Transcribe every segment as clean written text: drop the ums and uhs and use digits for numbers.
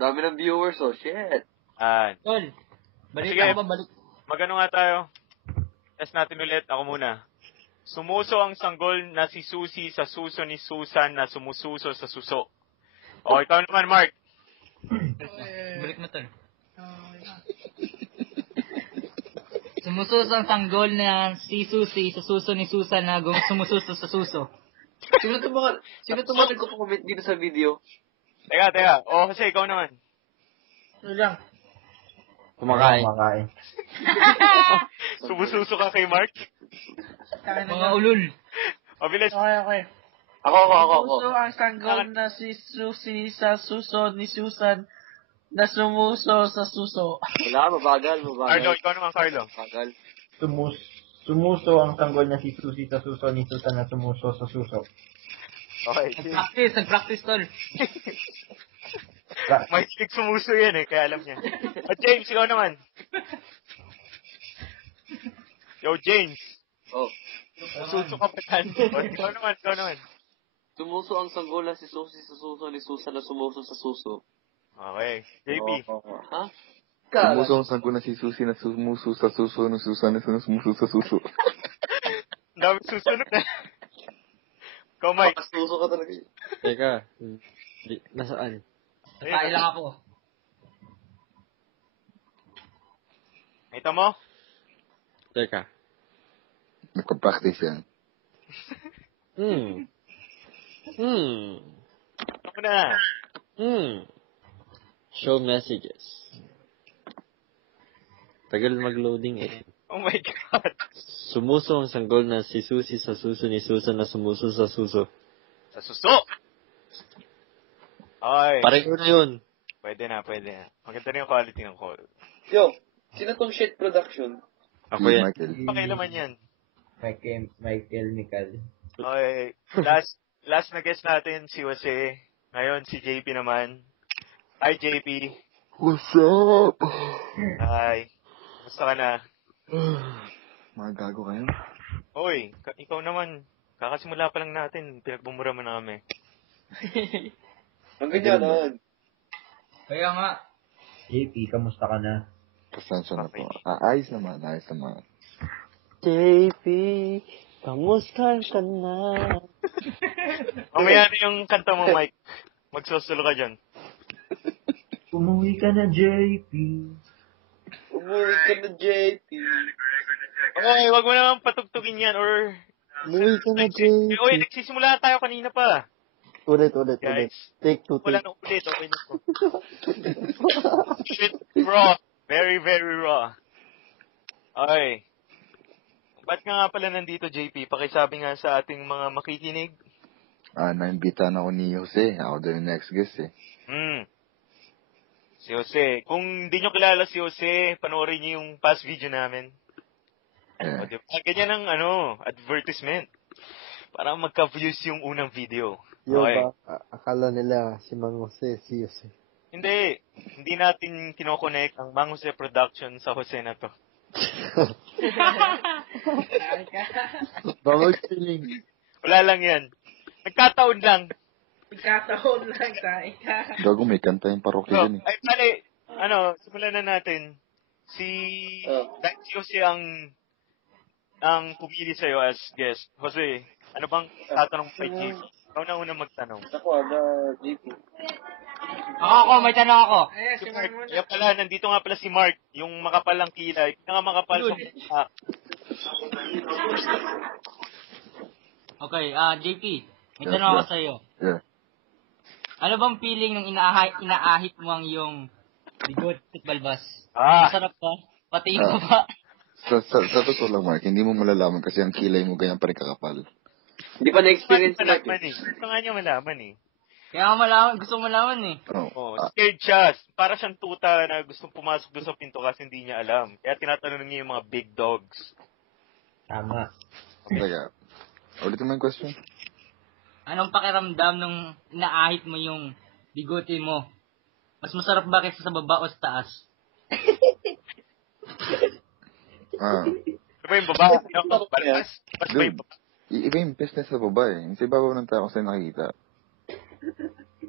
Dami ng viewers, oh. Shit. Tol, balik Sige. ako ba? Balik. Magano nga tayo? Test natin ulit. Ako muna. Sumuso ang sanggol na si Susie sa suso ni Susan na sumususo sa suso. O, ikaw naman, Mark. Balik mo, Tol. Sumususo ang sanggol na si Susie sa suso ni Susan na sumususo sa suso. Sino tumatag ko comment dito sa video? Teka. O, kasi ikaw naman. Ano lang? Kumakain. Sumususo ka kay Mark? Mga ulul. O, bilis. Okay. Ako. Sumuso ang sanggol na si Susie sa suso ni Susan na sumuso sa suso. Wala, mabagal. Carlo, ikaw naman, Carlo. Mabagal. Sumuso ang sanggol na si Susie sa suso ni Susan na sumuso sa suso. Okay. Nag-practice, Tol. May stick sumuso yan kaya alam niya. At James, ikaw naman. Yo, James. Oh. Suso ka pa dyan. Ikaw naman. Sumuso ang sanggol na si Susie sa suso ni Susan na sumuso sa suso. Okay. JP. Ha? Sumuso ang sanggol na si Susie na sumuso sa suso ni Susan na sumuso sa suso. Ang dami susunod na. Ikaw, Mike. Suso ka talaga. Teka. Nasaan? Kain lang ako. Ito mo? Teka. Nagka-practice yan. Ako na. Show messages. Tagal mag-loading Oh my God. Sumuso ang sanggol na si Susie sa suso ni Susan na sumuso sa suso. Sa suso! Okay. Pareho na yun. Pwede na. Maganda rin yung quality ng call. Yo, sino tong shit production? Ako yan. Michael. Pakailaman yan. Michael Mical. Okay. Last na guest natin, si Jose. Ngayon, si JP naman. Hi, JP. What's up? Hi. Gusto ka na? Mga gago kayo. Oy, ikaw naman. Kakasimula pa lang natin. Pinagbumura mo na kami. Ang ganyan. Kaya nga. JP, kamusta ka na? Pasensya na po. Ayos naman. JP, kamusta ka na? Mamaya na yung kanta mo, Mike. Magsusulo ka dyan. Umuwi ka na, JP. Okay, wag mo naman patugtugin yan or... Umuwi ka na, JP. Oy, nagsisimula tayo kanina pa. Ulit. Guys. Take two. Wala nang ulit. Okay na po. Shit, raw. Very, very raw. Okay. Ba't nga pala nandito, JP? Pakisabi nga sa ating mga makikinig. Naimbitan ako ni Jose. Ako din yung next guest Si Jose. Kung hindi nyo kilala si Jose, panoorin nyo yung past video namin. Yeah. O, diba? Ganyan ang advertisement. Para magka-views yung unang video. Okay. Akala nila si Mang Jose, si Jose. Hindi natin kinokonek ang Mang Jose Production sa Jose na to. Bawal feeling. Wala lang yan. Nagkataon lang. Tayo ka. Gago, may kanta yung parokya yan Ay, pali, simulan na natin. Dahil si Jose ang pumili sa'yo as guest. Jose, ano bang tatanong kay JP? Ikaw na unang magtanong. Ako, JP. Ako, may tanong ako. Si Mark, yan pala, nandito nga pala si Mark, yung makapalang kilay. Pinaka makapal sa mukha. Okay, JP, may tanong ako sa'yo. Yeah. Ano bang feeling nung inaahit mo ang iyong bigot at balbas? Ah. Masarap ba? Pati yung baba? Sa totoo lang, Mark, hindi mo malalaman kasi ang kilay mo ganyan pa rin kakapal. Hindi pa na-experience Gusto natin. Gusto nga niya malaman Kaya gusto ko malaman eh. Scared siya. Para siyang tuta na gustong pumasok doon sa pinto kasi hindi niya alam. Kaya tinatanong niya yung mga big dogs. Tama. Teka, ulitin mo yung question? Anong pakiramdam nung inaahit mo yung bigote mo? Mas masarap ba kaysa sa baba o sa taas? Ano ba yung baba? Balas? Mas ba yung baba? Iba yung business sa baba eh. Sa ibabaw ng tao kasi nakikita.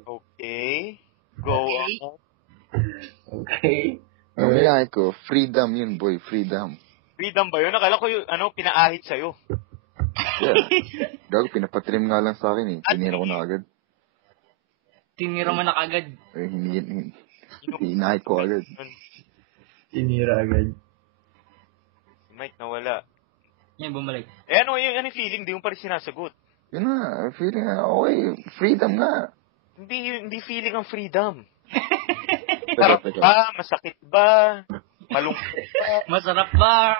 Okay. Go on. Okay. Ang minahe ko, freedom yun, boy. Freedom. Freedom ba yun? Akala ko yung, pinaahit sa'yo. Yeah. Gago, pinapatrim nga lang sa akin eh. Tinira ko na agad. Tinira mo na kagad. Hinahit ko agad. Tinira agad. Si Mike nawala. Yan, bumalik. Ano yung feeling? Di mo pa rin sinasagot. Yun nga, feeling nga, okay, freedom nga. Hindi feeling ang freedom. Teka. Ba? Masakit ba? Malungkot ba? Masarap ba?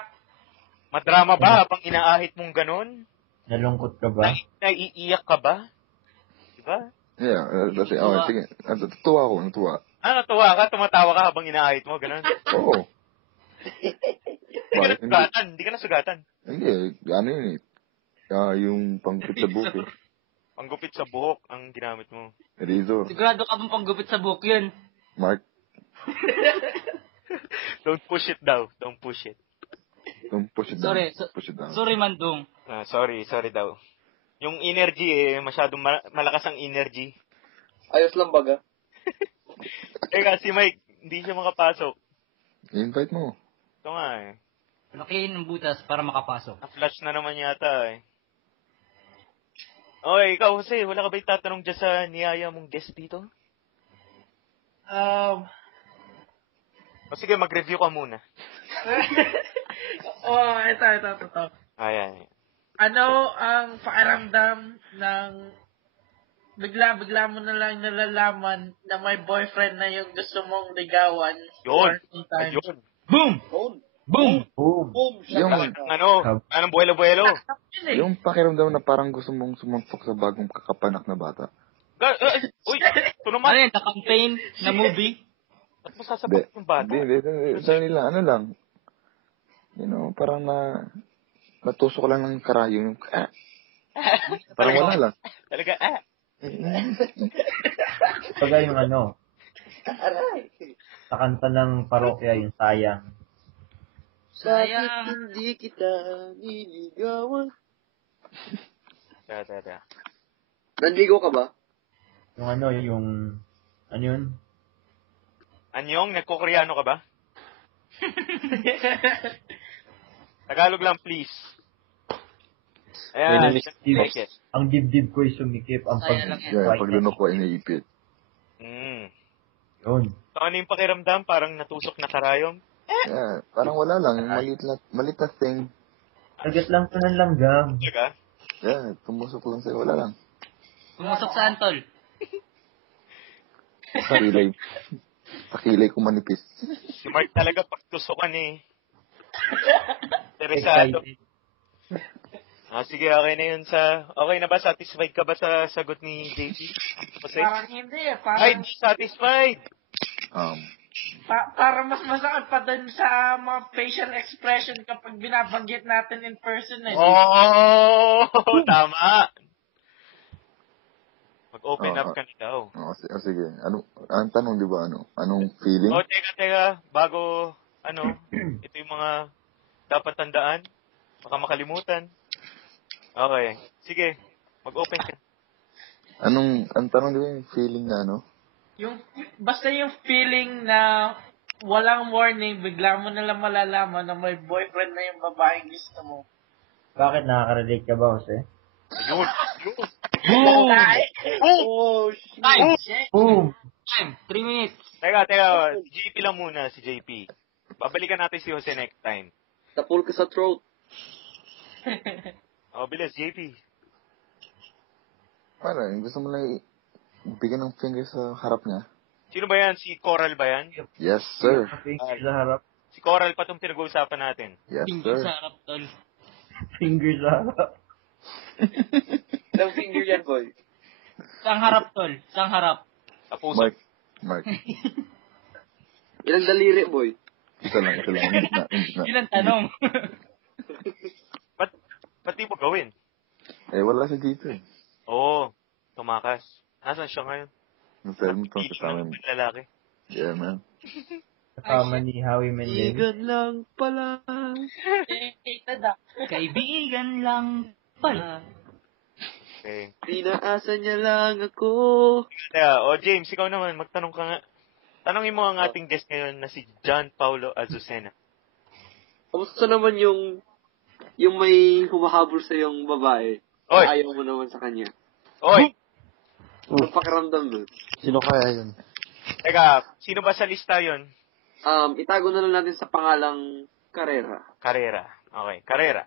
Madrama ba habang inaahit mong ganon? Nalungkot ka ba? Naiiyak ka ba? Diba? Yeah, kasi, okay, sige. Natuwa ako, natuwa. Natuwa ka? Tumatawa ka habang inaahit mo? Ganon? Oo. Hindi ka nasugatan. Hindi, ano yun eh. Yung panggupit sa buhok eh. Panggupit sa buhok ang ginamit mo. Razor. Sigurado ka bang panggupit sa buhok yun? Mark. Don't push it daw. Don't push it. Don't push it down. Sorry, Push it down. sorry Mandong. Sorry daw. Yung energy masyadong malakas ang energy. Ayos lang baga. Teka, si Mike, hindi siya makapasok. I-invite mo. Ito nga Lakihin ng butas para makapasok. Na-flash na naman yata Okay, ikaw Jose, wala ka ba itatanong dyan sa niyaya mong guest dito? O sige, mag-review ka muna. Ito. Ayan. Ano ang pakiramdam ng bigla mo na lang nalalaman na may boyfriend na yung gusto mong ligawan? Yun. Time. Ayun. Boom! Boom! Boom. Yung, Anong buwelo-buwelo? yung pakiramdam na parang gusto mong sumangpok sa bagong kakapanak na bata. Uy, ito naman. Ano yun? Na-campaign? Na movie? Ba't mo sasabat yung bata? Hindi. Sa nila, ano lang. You know, parang natusok lang ng karayo. Yung, parang wala lang. Talaga, Pagka yung sa kanta ng parokya, yung sayang. Sayang. Hindi kita niligawan. Da. Nanligaw ka ba? Yung ano yun? Anyong, nagkukoreano ka ba? Tagalog lang, please. Ayan, take it. Ang dibdib ko ay sumikip. Ang Yeah, paglunok ko ay iniipit. Yun. So, ano yung pakiramdam? Parang natusok na karayom? Yeah, parang wala lang. Malit na thing. Agad lang ito ng langgam. Talaga? Yeah, tumusok lang sa'yo. Wala lang. Pumusok sa antol. Sa kilay ko manipis. Si Mark talaga pagtusukan Interesado. Sige, okay na yun okay na ba? Satisfied ka ba sa sagot ni JP? Parang hindi Ay, di satisfied! Para mas masakit pa dun sa mga facial expression kapag binabanggit natin in person Oh, tama! Mag-open up ka na daw. Sige. Ang tanong, di ba, anong feeling? Teka. Bago, ito yung mga dapat tandaan. Baka makalimutan. Okay. Sige. Mag-open ka. Ang tanong, di ba, yung feeling na Basta yung feeling na walang warning, bigla mo nalang malalaman na may boyfriend na yung babaeng gusto mo. Bakit nakaka-relate ka ba, Jose? Ayun. Boom! Time! Boom! Time! 3 minutes. Teka. Si JP lang muna, si JP. Babalikan natin si Jose next time. Tapul ka sa throat. Bilis, JP. Parang gusto mo lang bigyan ng finger sa harap niya. Sino ba yan? Si Coral ba yan? Yes, sir. Finger sa harap. Si Coral pa itong pinag-uusapan natin. Yes, Finger sir. sa harap, tol. Finger sa harap. Ilang finger yan, boy? Sang harap, tol. Sang harap. Sa puso. Mark. Ilang daliri, boy? Isa lang. Hindi na. Ilang tanong. Ba't di mo gawin? Wala siya dito eh. Oo. Tumakas. Nasaan siya ngayon? Nasaan mo itong Dito kasama na mo. ng lalaki. Yeah, man. Kasama ni Howie Mendez. Igan lang pala. Kaibigan lang pala. Okay. Pinaasa niya lang ako. Kaya, James, ikaw naman, magtanong ka nga. Tanongin mo ang ating guest ngayon na si John Paulo Azucena. Kamusta naman yung may humahabol sa yung babae? Oy! Ayaw mo naman sa kanya. Oy! Anong pakiramdam nun? Sino kaya yun? Teka, sino ba sa lista yon? Itago na lang natin sa pangalang Carrera. Carrera. Okay, Carrera.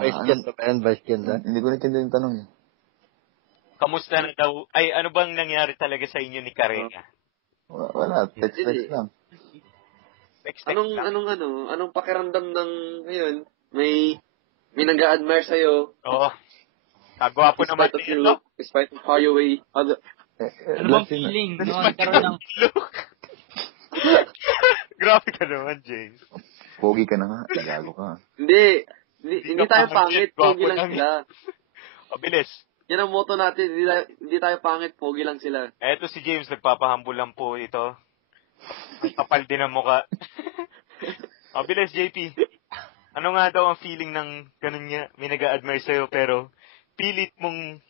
Vice ganda ba yan? Vice ganda? Hindi ko naintindihan yung tanong eh. Kamusta na daw? Ay, ano bang nangyari talaga sa inyo ni Carrera? Wala, text lang. Text Anong pakiramdam ng, ngayon, may nag-a-admire sa'yo, Oo. Kagwapo naman despite of din, your no? look, despite of how you weigh, Ano bang feeling? Nung nagkaroon ng... Grabe ka naman, James. Pogi ka na nga, gago ka. Hindi ka tayo pangit, pangit, pogi gwapo lang lang. sila. O, bilis. Yan ang motto natin, hindi tayo pangit, pogi lang sila. Eto si James, nagpapahambol lang po ito. Ang kapal din ang muka. O, bilis, JP. Ano nga daw ang feeling ng ganun niya? May nag-a-admire sa'yo, pero pilit mong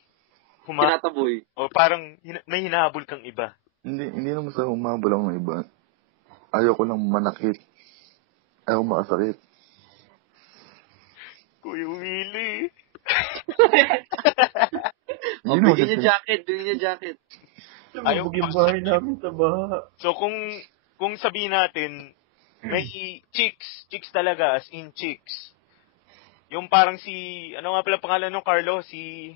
Tinataboy. o parang may hinahabol kang iba. Hindi naman sa humabol ako ng iba. Ayaw ko lang manakit. Ayaw makasakit. Kuya Willie. Bigyan niya jacket. Ayaw Lumubog yung bahay namin sa baha. So kung sabihin natin may chicks talaga, as in chicks. Yung parang si ano nga pala pangalan ng Carlo, si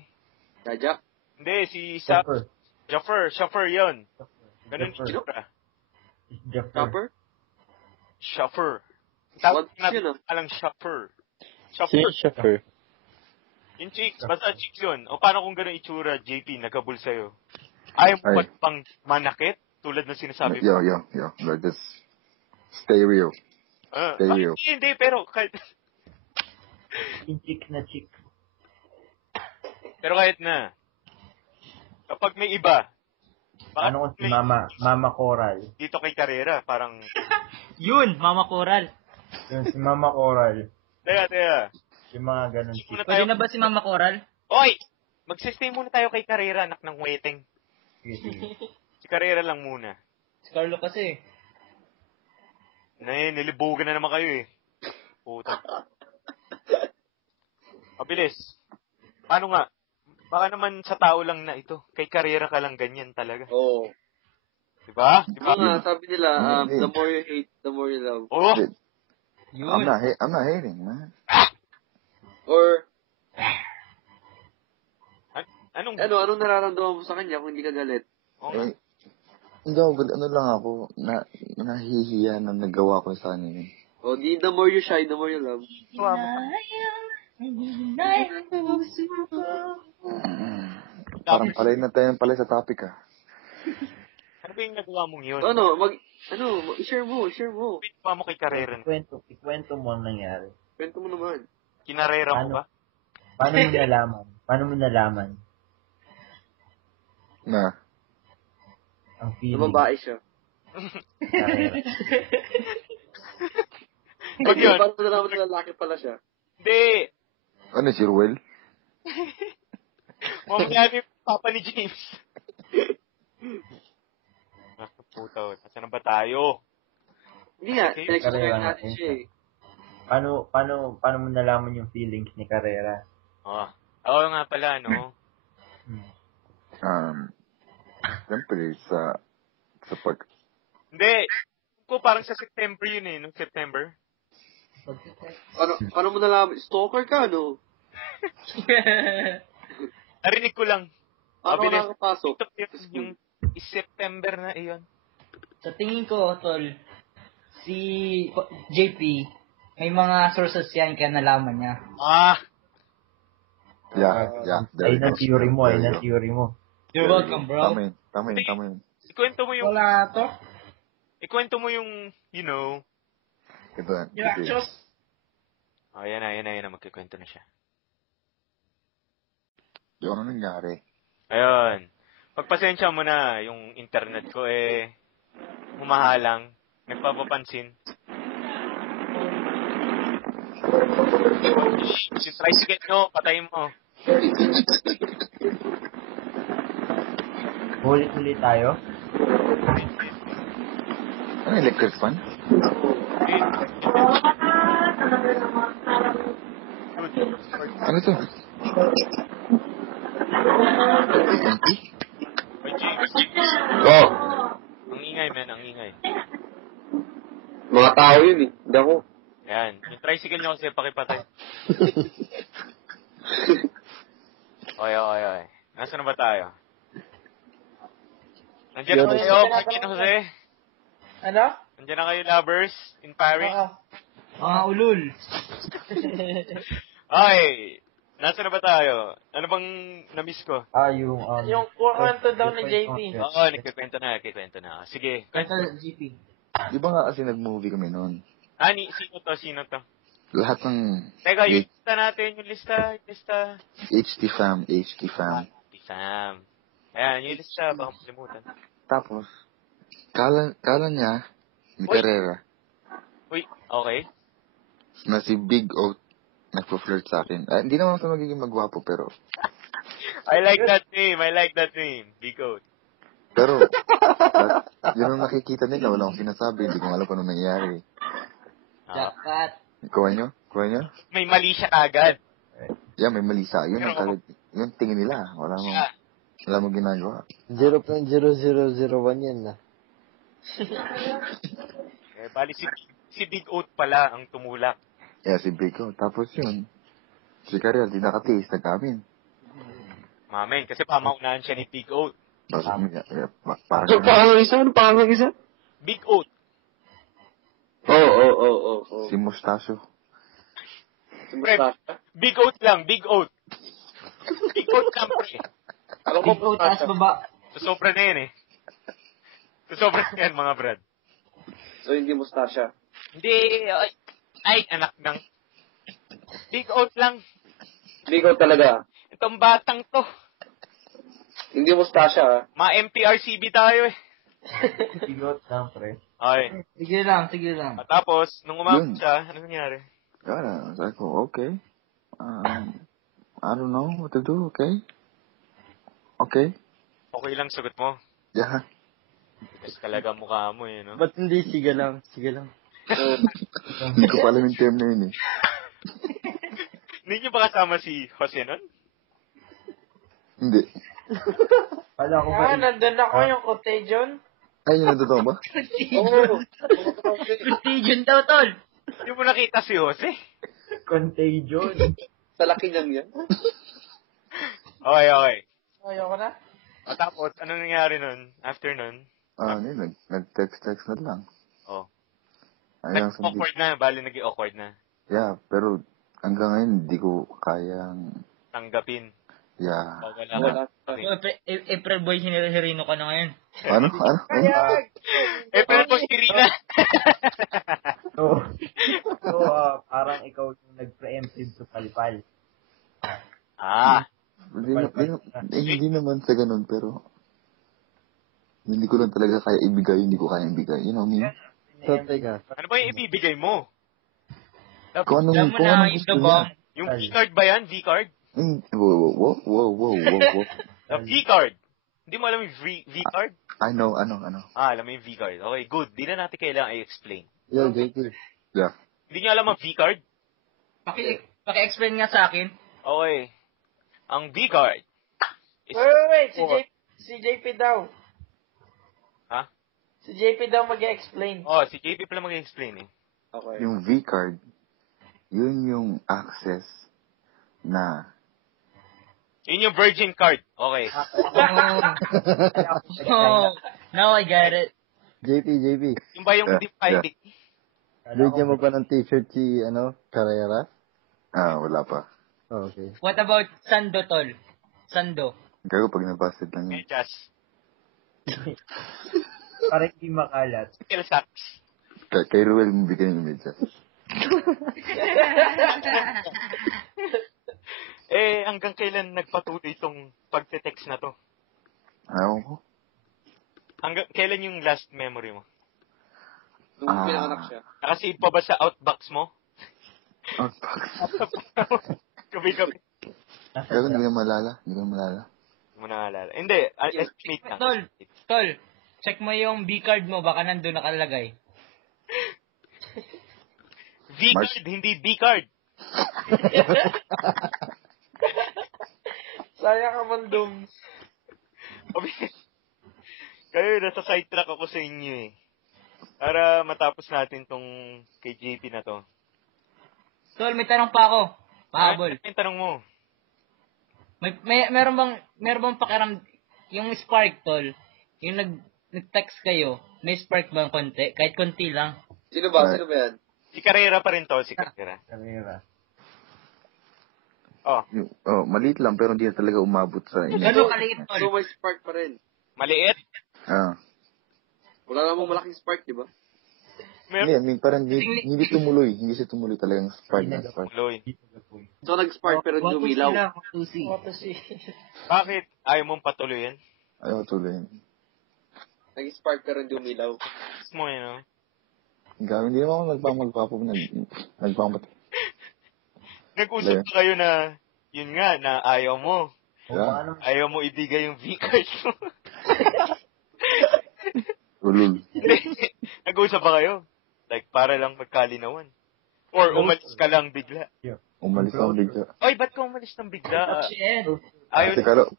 Jajak. hindi si Shaffer 'yon. Ganun Jaffer. siya. Copper? Shaffer. What Tawag yun, natin alang Shaffer. Sino yung chauffeur? Yung chicks, basta chicks yun. O paano kung gano'n itsura, JP, nagkabul sa'yo? Ayaw mo ba pang manakit? Tulad ng sinasabi mo? Yo. Just stay real. Stay real. Hindi, pero kahit... Yung chick na chick. Pero kahit na. Kapag may iba, Ano kung si Mama Coral? dito kay Carrera, parang... Yun, Mama Coral. Yung si Mama Coral. Teka. Yung mga ganun Muna chick. tayo- Pwede na ba si Mama Coral? Oy! Magsistay muna tayo kay Carrera, anak ng weteng. Sige. Si Carrera lang muna. Si Carlo kasi. Nilibugan na naman kayo eh. Puta. Mabilis. Paano nga? Baka naman sa tao lang na ito. Kay Carrera ka lang ganyan talaga. Oo. Diba? Diba nga, sabi nila, the more you hate, the more you love. Oh! Yun. I'm not hating, man. Or, Anong... anong nararamdaman mo sa kanya kung hindi ka galit? Okay. Hindi ako, lang ako, nahihiya na nagawa ko sa kanya. O, the more you shy, the more you love. Parang palay na tayo pala sa topic Ano ba yung nagawa mong yun? I-share mo. Ano ba mo kay Carrera? Ikwento mo ang nangyari. Kwento mo naman. Kinarera mo ba? Paano mo nalaman Na, ang Na feeling? babae siya. Carrera? Pag yun, Paano mo nalaman na lalaki pala siya? hindi. ano si Ruel? Mamaya ni Papa ni James. Puta, nasa na ba tayo? Hindi nga, Okay. next Carrera natin natin siya eh. Paano mo nalaman yung feelings ni Carrera? Oo nga pala, no? Siyempre, sa Hindi. Ko parang sa September yun eh, no? September. Paano mo nalaman? Stalker ka, no? Narinig ko lang. Paano ka Mabilis. nakakapasok? Yung September na iyon. Sa tingin ko, Tol, si JP, may mga sources yan kaya nalaman niya. Yeah. Ayun ang theory mo. You're welcome, bro. Tama yun. Ikwento mo yung, Wala to. you know. Ito, Yung actions. Yan na, magkikwento na siya. Yung ano nangyari? Ayun. Pagpasensya mo na, yung internet ko humahalang, nagpapapansin. Si tricycle nyo, patayin mo. Ulit tayo. Ano, electric fan? Ano to? Oy, James. Oh, Ang ingay, man. Ang ingay. mga tao yun eh. Hindi ako. Yan. Yung tricycle nyo kasi pakipatay. Oy. Nasaan na ba tayo? Nandiyan na kayo, Pagin Jose. Ano? Nandiyan na kayo, lovers, in Paris. Oo. Mga ulul. Okay. Nasaan na ba tayo? Ano bang na-miss ko? Yung kwento daw ni JP. Oo, nagkikwento na. Sige. Kwento GP. Di ba nga kasi nag-movie kami noon? Sino to? Lahat ng Teka, yung lista natin, yung lista. HT fam. Sam. Ayan, yung lista, baka masalimutan. Tapos, kala niya, ni Uy. Carrera, Uy, okay. na si Big O nagpo-flirt sa akin. Hindi naman ako magiging magwapo, pero, I like that name. Big Oat. pero, yun ang nakikita nila, wala akong sinasabi, hindi ko alam kung ano nangyayari. Jackpot. Kuha nyo? May mali siya agad. Yeah, may mali sa, yun ang kagad, yun tingin nila, wala mong ginagawa. 0.0001 yan na. Bali si Big Oat pala ang tumulak. Yeah, si Big O. Tapos yun, si Carrera, di nakatiis, nag-amin. Mamen, kasi pamaunahan siya ni Big Oat. Tapos, Ano pangalang isa? Big Oat. Oo. si Mustacho. Pre, Big Oat lang, Big Oat. Big Oat lang, pre. Alam Big O, taas baba. Sobra na yan eh. Sobra na yan, mga brad. So, hindi mustasya. Hindi, ay, anak ng... Big Oat lang. Bigaw talaga. Itong batang to. Hindi mustasya ha. Ma-MPRCB tayo eh. Bigot lang, pre. Okay. Sige lang. At tapos, nung umabot Yun. siya, ano nangyari? Kaya, sabi ko, okay. I don't know what to do, okay? Okay? Okay lang sagot mo. Yeah. Kasi talaga mukha mo eh, no? Ba't hindi siga lang? Hindi ko pa alam yung term na yun eh. Hindi niyo ba kasama si Jose nun? Hindi. Kala ko ba, Nandun ako yung contagion. Ay, yun ang totoo ba? Contagion daw, tol. Hindi mo nakita si Jose? contagion. Sa laki niyang yan. Okay. Ayoko na. At tapos, ano nangyari nun? After nun? Nag-text na lang. Oh. Ayun, Nag-awkward na. Bali, nag-awkward na. Yeah, pero hanggang ngayon, hindi ko kayang, Tanggapin. yeah. Wala. April boy, hinirino ka na ngayon. Ano? April po, Irina. So, parang ikaw yung nag-preemptive sa palpal. Hindi naman sa ganun, pero hindi ko lang talaga kaya ibigay, hindi ko kaya ibigay. You know what I mean? So, teka. Ano ba yung ibibigay mo? Kung Alam anong mo na, gusto ito niya. bomb. Yung V-card ba yan? V-card? Wow. V-card. Hindi mo alam yung V-card? I know, ano. Alam mo yung V-card. Okay, good. Di na natin kailangan i-explain. Yo, JP. Yeah. Hindi niyo alam ang V-card? Paki-explain nga sa akin. Okay. Ang V-card is... Wait. Si JP daw. Ha? Si JP daw mag-explain. Oh, si JP pala mag-explain eh. Okay. Yung V-card, yun yung access na Yun yung virgin card. Okay. Oh, now I get it. JP. Yung ba yung Yeah, deep finding? Bigyan mo pa ng t-shirt si, Carrera? wala pa. Oh, okay. What about Sando, tol? Sando. Gago pag nabasted lang yun. Medyas. Para hindi makalat. Skill sacks. Kay Ruel mo bigyan yung medyas. Hanggang kailan nagpatuloy itong pagte-text na to? Ayaw ko. Hanggang kailan yung last memory mo? Nung pinanganak siya. Nakasave pa ba sa outbox mo? Gabi-gabi. Pero hindi ko malala. Hindi mo naalala. Hindi, estimate lang. Tol, check mo yung B-card mo, baka nandun nakalagay. V-card, hindi B-card. Sayang ka man, Doms. Kayo, nasa sidetrack ako sa inyo eh. Para matapos natin tong kay JP na to. Tol, may tanong pa ako. Pahabol. Ano yung tanong mo? Meron bang pakiram, yung spark, tol, yung nag-text kayo, may spark bang konti? Kahit konti lang. Sino ba? Sino ba yan? Si Carrera pa rin to, si Carrera. Carrera. Maliit lang pero hindi na talaga umabot sa inyo. Gano'ng kaliit, So tol? may spark pa rin. Maliit? Wala namang malaking spark, di ba? Hindi, parang hindi tumuloy. Hindi siya tumuloy talagang spark na spark. Tuloy. So nag-spark pero dumilaw. Bakit ayaw mong patuloyin? Ayaw tuloy. Nag-spark pero dumilaw. Gusto mo yun, no? Gawin, hindi naman ako nagpamagpapo. Nag-usap na kayo na, yun nga, na ayaw mo. Yeah. Ayaw mo ibigay yung V-card mo. Ulul. Nag-usap ba kayo? Like, para lang magkalinawan. Or umalis ka lang bigla. Umalis ako bigla. Oy, ba't ka umalis ng bigla? Ayaw Kasi kala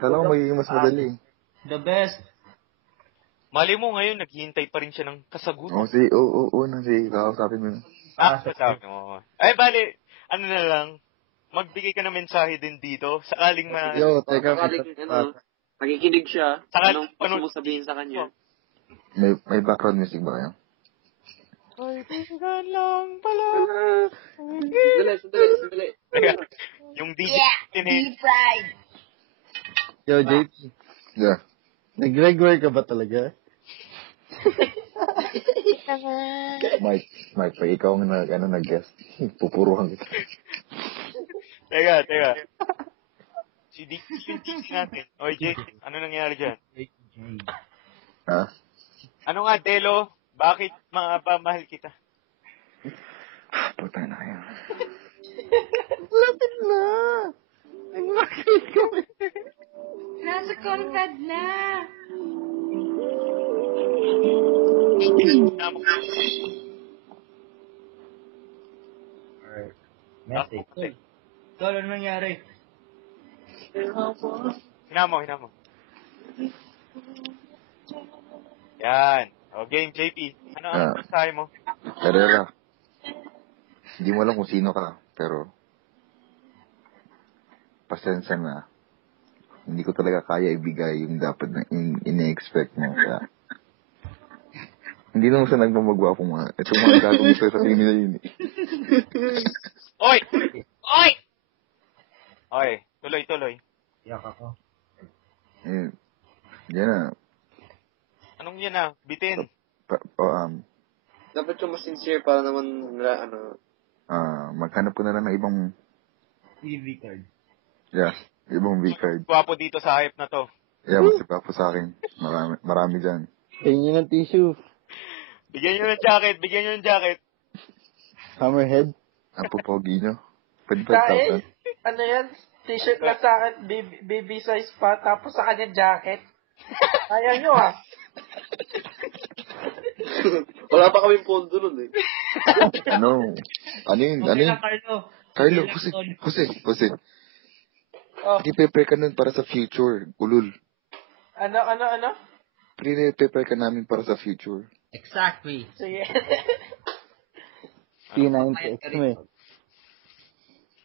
ko magiging mas madali. The best. Mali mo ngayon, naghihintay pa rin siya ng kasagutan. Kakausapin mo yun. Sabi mo. Ay, bali, ano na lang, magbigay ka ng mensahe din dito, sakaling Teka. Nakikinig siya. Sakaling Anong gusto mo sabihin sa kanya? May background music ba kayo? Ay, tingnan lang pala. Sandali. Yung DJ Deep fried. Yo, JP. Yeah. Nag-regular ka ba talaga? Mike, pag ikaw ang nag-guest, pupuruhan kita. Teka. Si DJ natin. Oy, Jay, ano nangyari dyan? Ha? Ano nga, Delo? Bakit mahal kita? Puta na kayo. Lapit na! Nag-market kami. Nasa confad na. Alright. Message. Tol, ano nangyari? Hinamo. Yan. O, game, JP. Ano mensahe mo? Carrera. Hindi mo alam kung sino ka, pero pasensya na. Hindi ko talaga kaya ibigay yung dapat na ine-expect mo. Kaya, hindi naman sa nagmamagwapong mga. Itong mga gagawin ko sa tingin na yun. Oy! Oy, tuloy. Yak ako. Yan na. Anong yan na? Bitin. Dapat yung mas sincere para naman Maghanap ko na lang ng ibang EV card. Yeah, ibang V-card. Gwapo dito sa hype na to. Yeah, mas gwapo sa akin. Marami dyan. Tingin ng tissue. Bigyan nyo ng jacket. Hammerhead. Ang pupogi nyo. Pwede Dahil, ano yan? T-shirt lang sa akin, baby size pa, tapos sa kanya jacket. Kaya nyo Wala pa kaming pondo nun eh. Ano yun? Carlo, Jose. Oh. Prepare ka nun para sa future, ulul. Ano? Prepare ka namin para sa future. Exactly. Sige. P90X mo eh.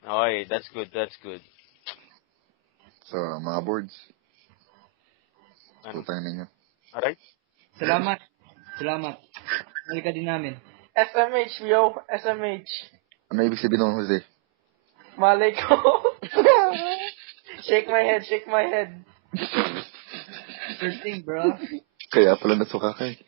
Okay, that's good. So, mga boards. Ano? Tutang ninyo. Alright? Salamat. Halika din namin. SMH, yo. SMH. Ano ibig sabihin ng Jose? Malay ko. Shake my head. Sure thing, bro. Kaya pala nasuka ka eh.